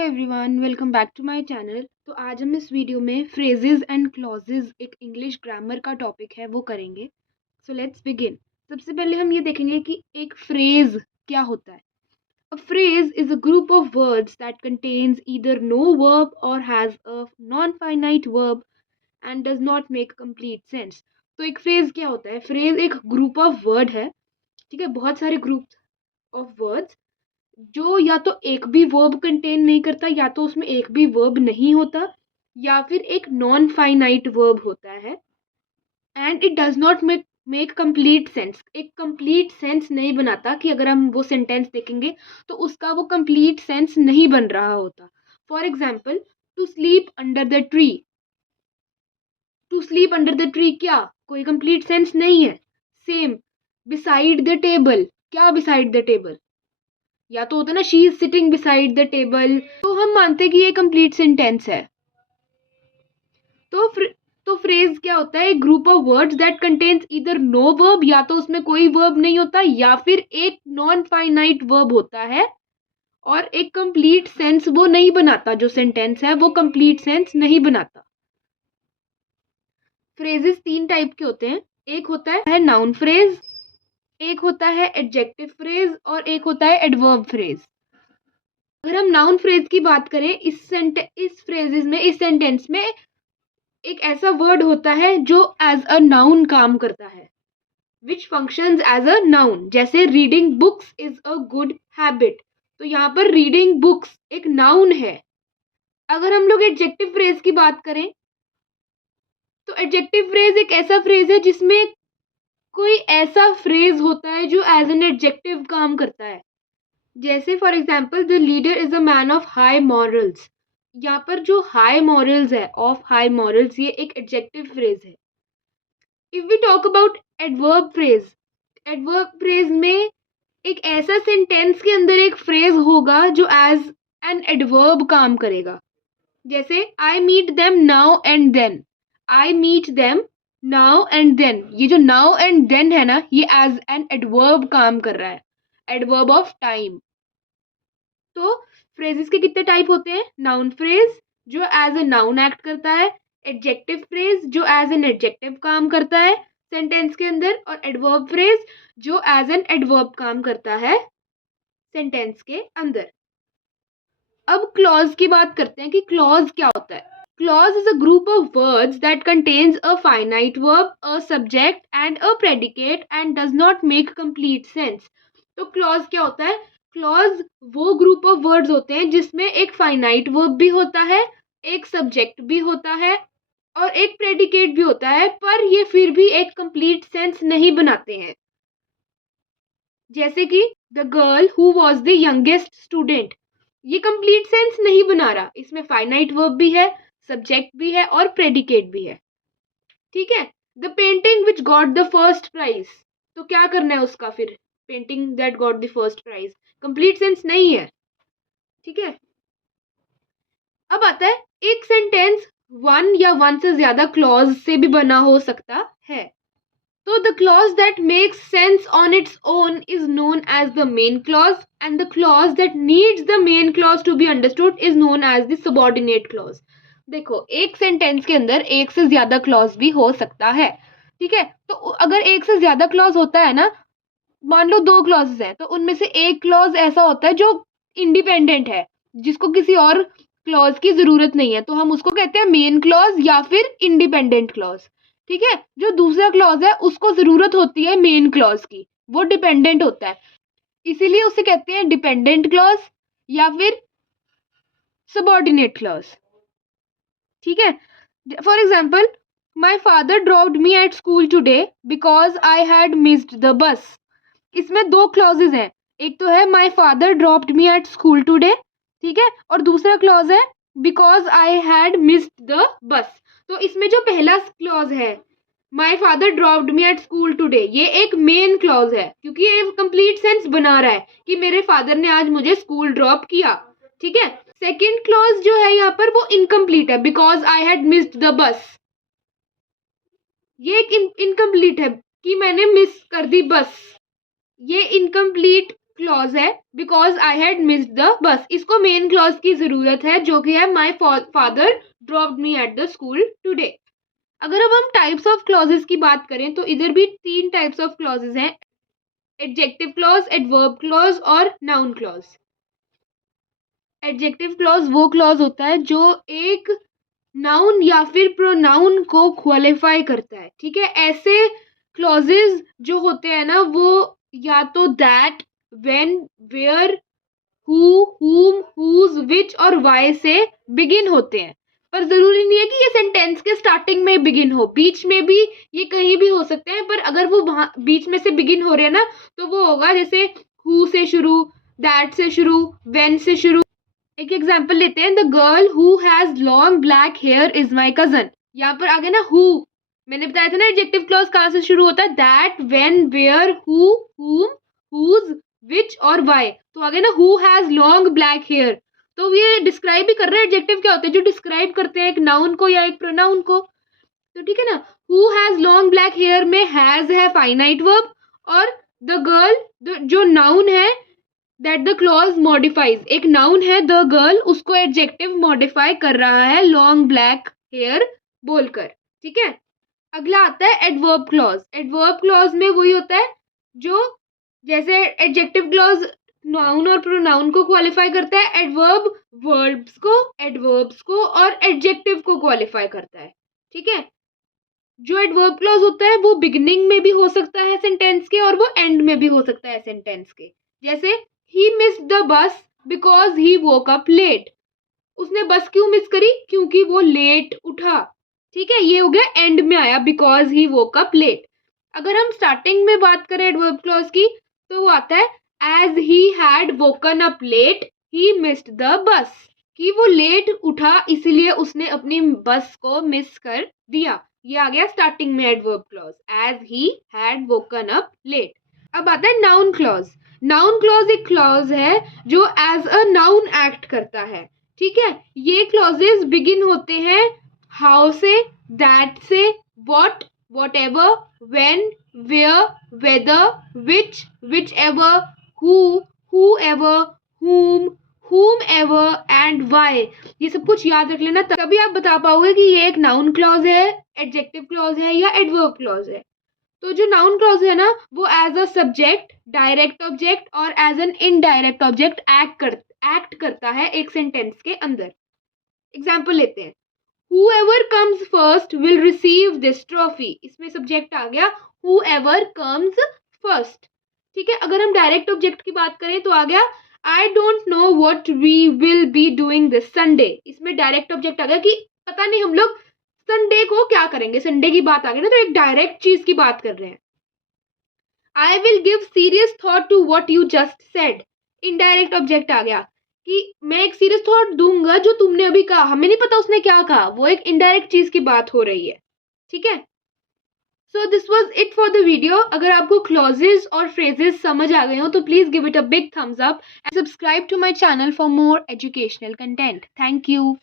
Hello everyone, welcome back to my channel. तो आज हम इस वीडियो में फ्रेजेस एंड क्लॉजेज एक इंग्लिश ग्रामर का टॉपिक है वो करेंगे। So let's begin. सबसे पहले हम ये देखेंगे कि एक फ्रेज क्या होता है। A phrase is a group of words that contains either no verb or has a non finite verb and does not make complete sense. तो एक फ्रेज क्या होता है? फ्रेज एक ग्रुप ऑफ वर्ड है, ठीक है, बहुत सारे ग्रुप ऑफ वर्ड्स जो या तो एक भी वर्ब कंटेन नहीं करता, या तो उसमें एक भी वर्ब नहीं होता, या फिर एक नॉन फाइनाइट वर्ब होता है। And it does not make complete sense, एक कंप्लीट सेंस नहीं बनाता कि अगर हम वो सेंटेंस देखेंगे तो उसका वो कंप्लीट सेंस नहीं बन रहा होता। For example, to sleep under the tree. To sleep under the tree क्या कोई कंप्लीट सेंस नहीं है। सेम, बिसाइड द टेबल, क्या बिसाइड द टेबल? या तो होता है ना she is sitting beside the table, तो हम मानते हैं कि ये कंप्लीट सेंटेंस है। तो तो फ्रेज क्या होता है? एक group of words that contains either no verb, या तो उसमें कोई वर्ब नहीं होता, या फिर एक नॉन फाइनाइट वर्ब होता है और एक कंप्लीट सेंस वो नहीं बनाता। जो सेंटेंस है वो कंप्लीट सेंस नहीं बनाता। फ्रेजेस तीन टाइप के होते हैं। एक होता है नाउन फ्रेज, एक होता है एडजेक्टिव फ्रेज और एक होता है एडवर्ब फ्रेज। अगर हम नाउन फ्रेज की बात करें, इस फ्रेजेस में, इस सेंटेंस में एक ऐसा वर्ड होता है जो एज अ नाउन काम करता है, which functions as a noun. जैसे reading books is a good habit, तो यहाँ पर रीडिंग बुक्स एक नाउन है। अगर हम लोग एडजेक्टिव फ्रेज की बात करें, तो एडजेक्टिव फ्रेज एक ऐसा फ्रेज है जिसमें कोई ऐसा फ्रेज होता है जो एज एन एडजेक्टिव काम करता है। जैसे for example, the leader is a man of high morals. यहाँ पर जो हाई मॉरल्स है, ऑफ हाई मॉरल्स, ये एक एडजेक्टिव फ्रेज है। If we talk about adverb phrase, adverb phrase में एक ऐसा सेंटेंस के अंदर एक फ्रेज होगा जो एज एन एडवर्ब काम करेगा। जैसे I meet them now and then. I meet them now and then, ये जो नाउ एंड देन है ना, ये एज एन एडवर्ब काम कर रहा है, एडवर्ब ऑफ टाइम। तो फ्रेजेस के कितने टाइप होते हैं? नाउन फ्रेज जो एज ए नाउन एक्ट करता है, एडजेक्टिव फ्रेज जो एज एन एडजेक्टिव काम करता है सेंटेंस के अंदर, और एडवर्ब फ्रेज जो एज एन एडवर्ब काम करता है सेंटेंस के अंदर। अब क्लॉज की बात करते हैं कि क्लॉज क्या होता है। Clause is a group of words that contains a finite verb, a subject and a predicate and does not make complete sense. तो clause क्या होता है? Clause वो group of words होते हैं जिसमें एक finite verb भी होता है, एक subject भी होता है और एक predicate भी होता है, पर ये फिर भी एक complete sense नहीं बनाते हैं। जैसे कि the girl who was the youngest student, ये कंप्लीट सेंस नहीं बना रहा, इसमें फाइनाइट वर्ब भी है, सब्जेक्ट भी है और प्रेडिकेट भी है। ठीक है। The painting which got the first prize, तो क्या करना है उसका फिर? Painting that got the first prize complete sense नहीं है। ठीक है। अब आता है एक सेंटेंस वन या वन से ज्यादा क्लॉज से भी बना हो सकता है। So the clause that makes sense on its own is known as the main clause, and the clause that needs the main clause to be understood is known as the subordinate clause. देखो, एक sentence के अंदर एक से ज्यादा clause भी हो सकता है, ठीक है। तो अगर एक से ज्यादा क्लॉज होता है ना, मान लो दो क्लॉजेस हैं, तो उनमें से एक क्लॉज ऐसा होता है जो इंडिपेंडेंट है, जिसको किसी और क्लॉज की जरूरत नहीं है, तो हम उसको कहते हैं मेन क्लॉज या फिर इंडिपेंडेंट क्लॉज। ठीक है। जो दूसरा क्लॉज है उसको जरूरत होती है मेन क्लॉज की, वो डिपेंडेंट होता है, इसीलिए उसे कहते हैं डिपेंडेंट क्लॉज या फिर सबऑर्डिनेट क्लॉज। ठीक है। For example, my father dropped me at school today because I had missed the बस। इसमें दो क्लॉजेज हैं, एक तो है my father dropped me at school today, ठीक है, और दूसरा क्लॉज है because I had missed the बस। तो इसमें जो पहला क्लॉज है my father dropped me at school today, ये एक मेन क्लॉज है क्योंकि ये कंप्लीट सेंस बना रहा है कि मेरे फादर ने आज मुझे स्कूल ड्रॉप किया। ठीक है। सेकेंड क्लॉज जो है यहाँ पर वो इनकम्प्लीट है, because I had missed the बस, ये एक इनकम्प्लीट है कि मैंने मिस कर दी बस, ये इनकम्प्लीट क्लॉज है because I had missed the बस, इसको मेन क्लॉज की जरूरत है जो कि है my father dropped me at the school today. अगर अब हम टाइप्स ऑफ क्लॉजेस की बात करें तो इधर भी 3 टाइप्स ऑफ क्लॉजेस हैं, एडजेक्टिव क्लॉज, एडवर्ब क्लॉज और नाउन क्लॉज। एडजेक्टिव क्लॉज वो क्लॉज होता है जो एक नाउन या फिर प्रोनाउन को क्वालिफाई करता है, ठीक है। ऐसे क्लॉजेस जो होते हैं ना वो या तो that, when, where, who, whom, whose, which और वाई से बिगिन होते हैं। पर जरूरी नहीं है कि ये सेंटेंस के स्टार्टिंग में बिगिन हो, बीच में भी ये कहीं भी हो सकते हैं। पर अगर वो वहां बीच में से बिगिन हो रहे हैं ना तो वो होगा जैसे हु से शुरू, दैट से शुरू, व्हेन से शुरू। एक एग्जांपल लेते हैं, the girl who has long black here is my cousin. यहाँ पर आगे ना हु, मैंने बताया था ना एडजेक्टिव क्लॉज कहाँ से शुरू होता है, that, when, where, who, whom, whose, which और वाई। तो आगे ना who has long black hair, तो ये डिस्क्राइब भी कर रहे हैं। एडजेक्टिव क्या होते हैं, जो डिस्क्राइब करते हैं एक नाउन को या एक प्रोनाउन को। तो ठीक है ना, who has long black hair में हैज है फाइनाइट वर्ब, और द गर्ल जो नाउन है दैट द क्लॉज मॉडिफाइज, एक नाउन है द गर्ल, उसको एडजेक्टिव मॉडिफाई कर रहा है लॉन्ग ब्लैक हेयर बोलकर, ठीक है। अगला आता है एडवर्ब क्लॉज। एडवर्ब क्लॉज में वही होता है जो जैसे एडजेक्टिव क्लॉज नाउन और प्रोनाउन को क्वालिफाई करता है, एडवर्ब वर्ब्स को, एडवर्ब्स को और एडजेक्टिव को क्वालिफाई करता है, ठीक है। जो एडवर्ब क्लॉज होता है वो बिगिनिंग में भी हो सकता है सेंटेंस के और वो एंड में भी हो सकता है सेंटेंस के। जैसे he missed the bus because he woke up late, उसने बस क्यों मिस करी, क्योंकि वो लेट उठा, ठीक है। ये हो गया एंड में आया because he woke up late. अगर हम स्टार्टिंग में बात करें एडवर्ब क्लॉज की तो वो आता है as he had woken up late he missed the bus, कि वो लेट उठा इसलिए उसने अपनी बस को मिस कर दिया। ये आ गया स्टार्टिंग में adverb clause, as he had woken up late. अब आता है नाउन क्लॉज। नाउन क्लॉज एक क्लॉज है जो एज अ नाउन एक्ट करता है, ठीक है। ये क्लॉजेस बिगिन होते हैं हाउ से, दैट से, what, whatever, when, where, whether, which, whichever, who, whoever, whom, whomever and why। ये सब कुछ याद रख लेना, तभी आप बता पाओगे कि ये एक नाउन क्लॉज है, एडजेक्टिव क्लॉज है या एडवर्ब क्लॉज है। तो जो नाउन क्लॉज है ना वो as a subject, direct object और as an indirect object act करता है एक सेंटेंस के अंदर। एग्जाम्पल लेते हैं, whoever comes first will receive this trophy, इसमें सब्जेक्ट आ गया whoever comes first, ठीक है। अगर हम डायरेक्ट ऑब्जेक्ट की बात करें तो आ गया I don't know what we will be doing this Sunday, इसमें डायरेक्ट ऑब्जेक्ट आ गया कि पता नहीं हम लोग संडे को क्या करेंगे, संडे की बात आ गई ना, तो एक डायरेक्ट चीज की बात कर रहे हैं। I will give serious thought to what you just said, indirect object आ गया कि मैं एक सीरियस थॉट दूंगा जो तुमने अभी कहा, हमें नहीं पता उसने क्या कहा, वो एक इनडायरेक्ट चीज की बात हो रही है, ठीक है। So this was it for the video. अगर आपको क्लॉजेज और फ्रेजेस समझ आ गए हो तो please give it a big thumbs up and subscribe to my channel for more educational content. Thank you.